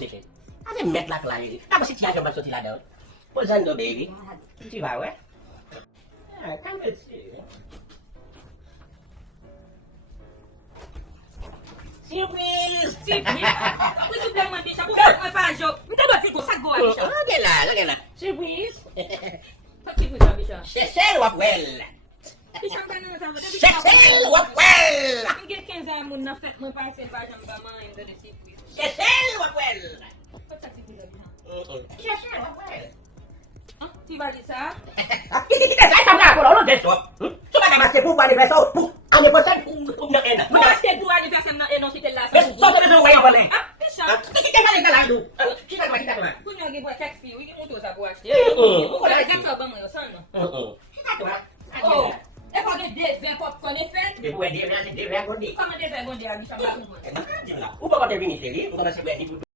position. Ada met lah lagi. Apa sih tiada masuk tidak ada? Posan tu baby. Cuba weh. Kan kecil. Surprise! Apa tu bilang mandi siapa? Apa aja? Minta buat figur sago Abisha. Okey lah. Surprise. Tak figur Abisha. Cecil Wapwell. Abisha mana sama dia? Cecil Wapwell. Ingat kan zaman nak fek mempasal bahan bermain dari sipir. Cecil Wapwell. Apa tak figur Abisha? Cecil Wapwell. Tiba Abisha. Kita saya tak nak kalau besok. Coba dah masih pun balik besok. Ane pesan pun nak enak. Masih dua anniversary na eno kita lah. Besok tu besok kaya balik. Abisha. Kita balik ke lalu. Kita kemana? Punya lagi buat taxi, ini motor saya buat. Bukan lagi kata bang yo sana. Kita tu. Oh, é para dia ver popcorn e fé. Depois dia nanti dia vai gondi. Como dia vai bom dia Abisha. Uba kau tervini sini, bukan nasib baik di